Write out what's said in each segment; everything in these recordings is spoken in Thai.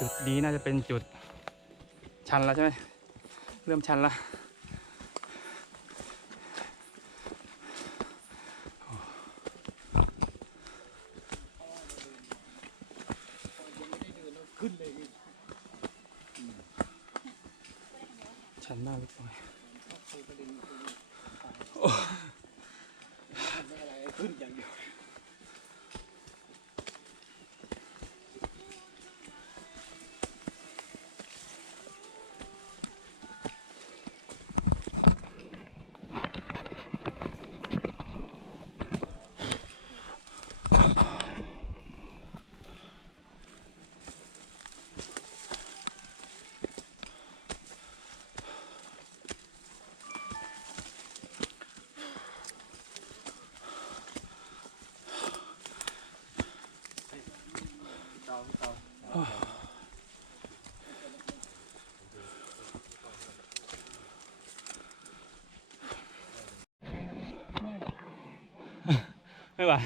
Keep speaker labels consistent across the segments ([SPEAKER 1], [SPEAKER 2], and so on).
[SPEAKER 1] จุดนี้น่าจะเป็นจุดชันแล้วใช่ไหมเริ่มชันแล้วชันมากเลยปอ ไม่ไหว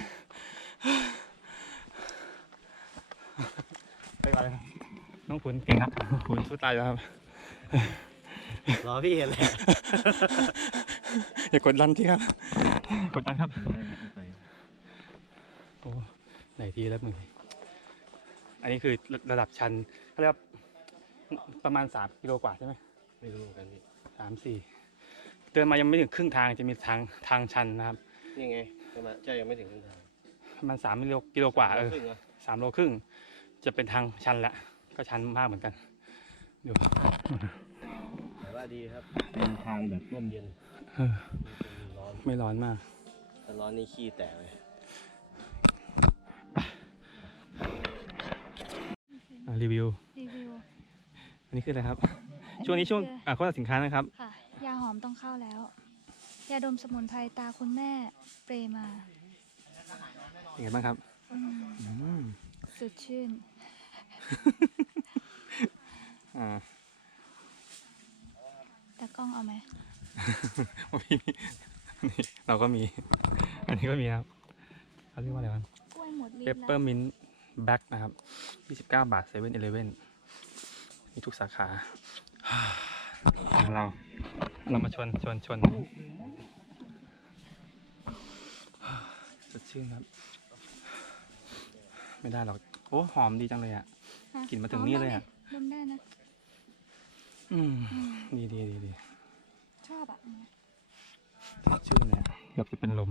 [SPEAKER 1] ไม่ไหวแล้วครับน้องขุนเก่งครับขุนสู้ตายแล้วครับ
[SPEAKER 2] รอพี่เห็นแหละ
[SPEAKER 1] อย่ากดดันที่ครับ กดดันครับ โอ้ไหนทีแล้วมึงอันนี้คือระระดับชันเขาเรียกว่าประมาณสามกิโลกว่าใช่ไหม
[SPEAKER 2] ไม่รู้เหมือนกันพี่
[SPEAKER 1] สามสี่เดินมายังไม่ถึงครึ่งทางจะมีทางทางชันนะครับ
[SPEAKER 2] นี่ไง ใช่ไหมใช่ยังไม่ถึงครึ่งทาง
[SPEAKER 1] ประมาณสามกิโลกิโลกว่าเออ
[SPEAKER 2] ครึ่งหร
[SPEAKER 1] สามโลครึ่ง จะเป็นทางชันแหละ ก็ชันมากเหมือนกันดู
[SPEAKER 2] แต่ว่าดีครับ เป็นทางแบบร่มเย็น
[SPEAKER 1] เออ
[SPEAKER 2] ไม่ร้อน
[SPEAKER 1] ไม่ร้อนมาก
[SPEAKER 2] ถ้าร้อนนี่ขี้แตกเลย
[SPEAKER 1] อะรีวิว
[SPEAKER 3] รีวิว
[SPEAKER 1] อันนี้คืออะไรครับ ช่วงนี้ช่วงอะโฆษณาสินค้านะครับ
[SPEAKER 3] ค่ะ ยาหอมต้องเข้าแล้ว ยาดมสมุนไพรตาคุณแม่เปรมา
[SPEAKER 1] เป็นไงบ้างครับ
[SPEAKER 3] อืม
[SPEAKER 1] อืม
[SPEAKER 3] สดชื่น
[SPEAKER 1] อ่า
[SPEAKER 3] ตากล้องเอาไหม
[SPEAKER 1] มีนี่เราก็มี อันนี้ก็มีครับเขาเรียกว่าอะไรวะ
[SPEAKER 3] กล้วยหมดลิ้น
[SPEAKER 1] เปปเปอ
[SPEAKER 3] แล้ว
[SPEAKER 1] ร์มินต์แบ็กนะครับ29บาทเซเว่นอีเลเว่นมีทุกสาขา เรา เรามาชวนชวนชวน สดชื่นครับ ไม่ได้หรอก โอ้หอมดีจังเลยอะ
[SPEAKER 3] ฮะ
[SPEAKER 1] กลิ่นมาถึงนี่เลยอะ
[SPEAKER 3] ดมได้นะ
[SPEAKER 1] อืม
[SPEAKER 3] อืม
[SPEAKER 1] ดีดีดีดี
[SPEAKER 3] ชอบอะ
[SPEAKER 1] สดชื่นเลยอะเกือบจะเป็นลม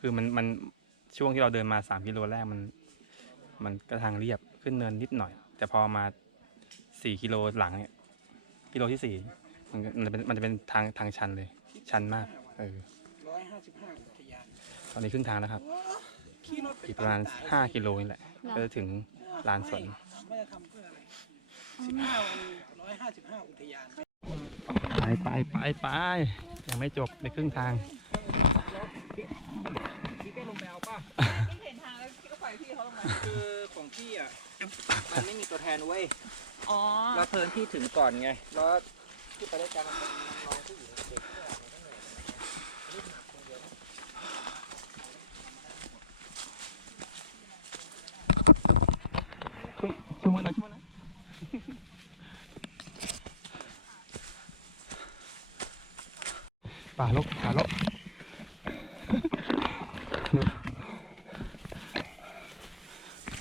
[SPEAKER 1] คือมันมันช่วงที่เราเดินมาสามกิโลแรกมัน มันก็ทางเรียบขึ้นเนินนิดหน่อย แต่พอมาสี่กิโลหลังเนี่ยกิโลที่สี่มันก็มันจะเป็นมันจะเป็นทางทางชันเลย ชันมาก เออ
[SPEAKER 4] ร้อยห้าสิบห้าอุทยาน
[SPEAKER 1] ตอนนี้ครึ่งทางแล้วครับ
[SPEAKER 4] ขี่รถไป
[SPEAKER 1] อีกประมาณห้ากิโลนี่แหละ
[SPEAKER 3] เหรอ
[SPEAKER 1] ก็จะถึงลานสวน
[SPEAKER 4] ไม่ได้ทำเพื่ออะไรสิบห้าวันร้อยห้าสิบห้าอุทยาน
[SPEAKER 1] ไปไปไปไปยังไม่จบในครึ่งทาง
[SPEAKER 4] พี่ก็ลงไปเอาป่ะพี่เห็นทางแล้วพี่ก็ปล่อยพี่เขาลงมาคือของพี่อะมันไม่มีตัวแทนเว้ย
[SPEAKER 5] อ๋อ
[SPEAKER 4] แล้วเพลินพี่ถึงก่อนไงแล้วที่ไปด้วยกันมันเป็นน้องผู้หญิงเด็กเนี่ยมันก็เหนื่อยอันนี้หนักคนเดียวนะ
[SPEAKER 1] ช่วยมาหน่อยช่วยมาหน่อย ป่าลกป่าลก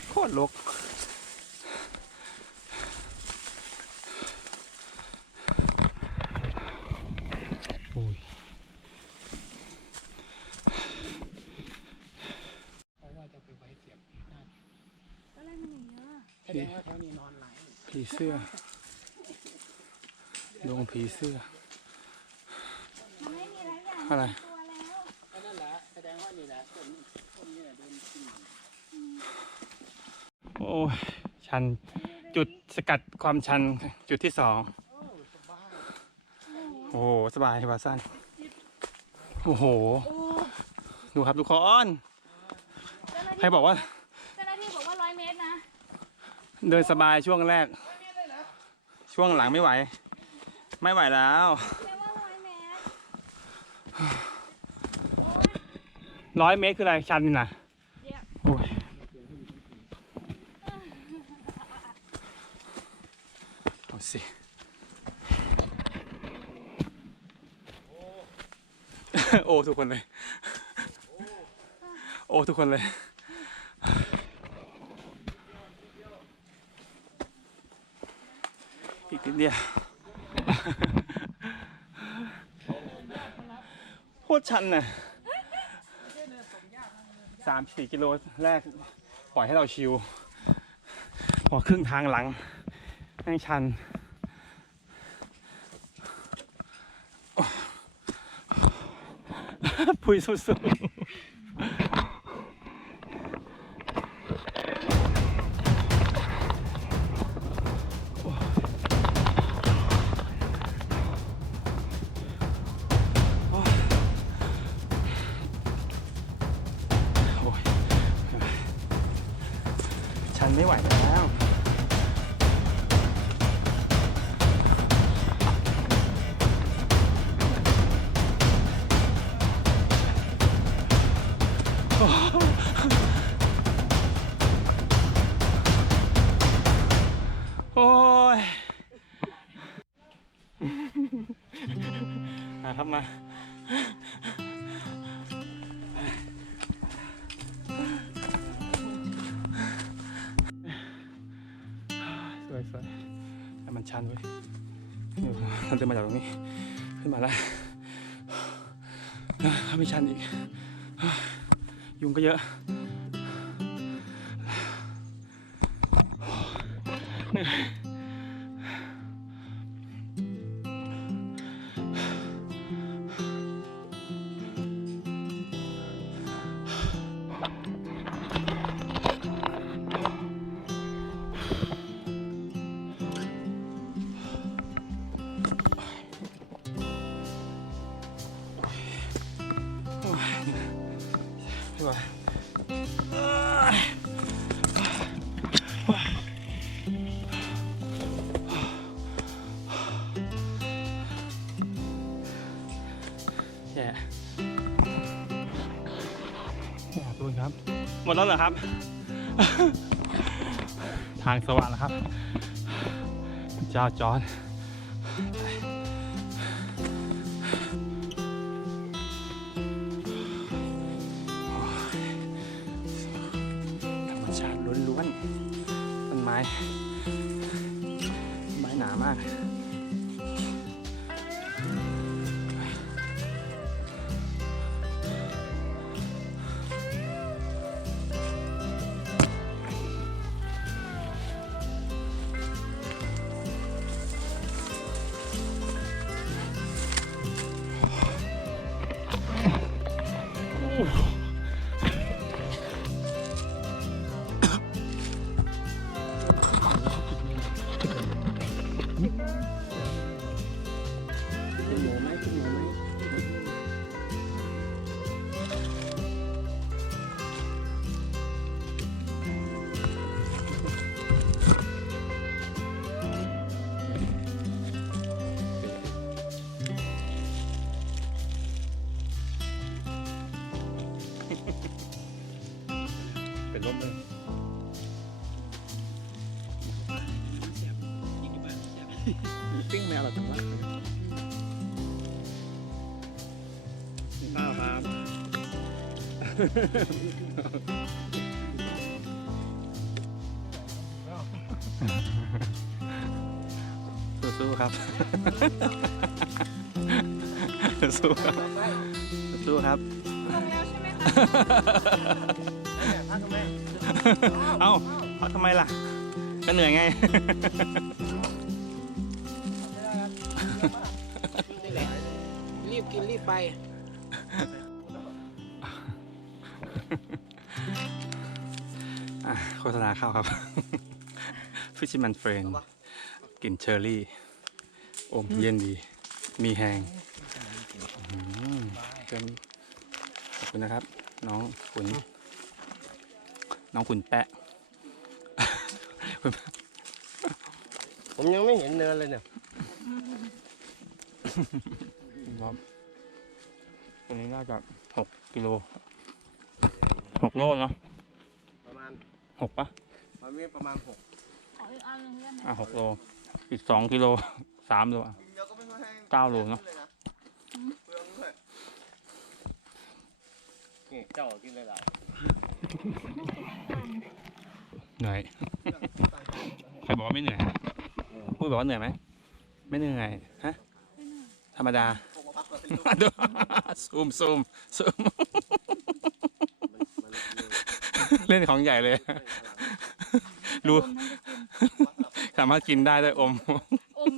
[SPEAKER 1] โคตรลกโอ้ย
[SPEAKER 4] เพราะว่าจะไปไว้เสียบหน้า
[SPEAKER 3] ก็เลยมันอย่างเยอะ
[SPEAKER 4] แสดงว่าเขานี่นอนไหลาย
[SPEAKER 1] ผีเสื้อดงผีเสื้อ
[SPEAKER 3] มันไม่มี อะไรอย่าง
[SPEAKER 1] อะไร
[SPEAKER 3] ตัวแล้ว
[SPEAKER 4] ก็นั่นแหละแสดงว่านี่แหละต้นต้นนี่แหละโดนกิน
[SPEAKER 1] โอ้ยชันจุดสกัดความชันจุดที่สองโอ้โหสบายบาสั้นโอ้โห ดูครับทุกคน
[SPEAKER 3] เจ้าหน้า
[SPEAKER 1] ใคร
[SPEAKER 3] ที่
[SPEAKER 1] บอกว่า
[SPEAKER 3] เจ้าหน้าที่บอกว่าร้อยเมตรนะ
[SPEAKER 1] เดินสบายช่วงแรก ช่วงหลังไม่ไหว ไม่ไหวแล้ว
[SPEAKER 3] ร้อยเมตร
[SPEAKER 1] คืออะไรชันนี่ะ
[SPEAKER 3] โอ้ย
[SPEAKER 1] เอโอ้ทุกคนเลย โอ้ทุกคนเลยอีกนิดเดียวโคตรชันน่ะ สามสี่กิโลแรกปล่อยให้เราชิว พอครึ่งทางหลังแม่งชัน พุยสุด ครับมาสวยสวยแต่มันชันเว้ยเดี๋ยวเราเดินมาจากตรงนี้ ขึ้นมาแล้วถ้าไม่ชันอีก ยุงก็เยอะโย่ขอบคุณครับ หมดแล้วเหรอครับ ทางสว่างแล้วครับ เจ้าจอร์ดธรรมชาติล้วนๆต้นไม้ ไม้หนามาก
[SPEAKER 2] เปิ้งแมวเราถึงว่า
[SPEAKER 1] ข้าวครับ สู้ๆครับ สู้ครับสู้ครับ
[SPEAKER 3] ลงแล้วใช่ไหมคะ
[SPEAKER 2] พักกันไหม
[SPEAKER 1] เอ้าเอาทำไมล่ะ ก็เหนื่อยไง
[SPEAKER 2] ไป
[SPEAKER 1] อะโฆษณาเข้าครับ ฟิช m แมนเฟรนกลิ่นเชอร์รี่ อมเย็นดี มีแหงอืมเชิญขอบคุณนะครับ น้องขุนน้องขุนแปะ
[SPEAKER 2] ผมยังไม่เห็นเนินเลยเนี่ย
[SPEAKER 1] ครับ ตัวนี้น่าจะหกกิโลหกโลเนาะ
[SPEAKER 2] ประมาณ
[SPEAKER 1] หกปะ
[SPEAKER 2] ตอนนี้ประมาณหก
[SPEAKER 3] ขออีกอันหนึงได้ไหม
[SPEAKER 1] อะหกโล อีกสองกิโลสามโลอะ
[SPEAKER 2] เดี๋ยวก็ไม่ค่อยให้
[SPEAKER 1] เก้าโลเนาะ
[SPEAKER 2] เลยนะเปลืองด้วยนี่เจ้ากินหลาย
[SPEAKER 1] เหนื่อย ใครบอกว่าไม่เหนื่อย พูดบอกว่าเหนื่อยไหม ไม่เหนื่อย ฮะ ธรรมดา ดูซูมซูมซูมเล่นของใหญ่เลย รู้สามารถกินได้ได้อมอม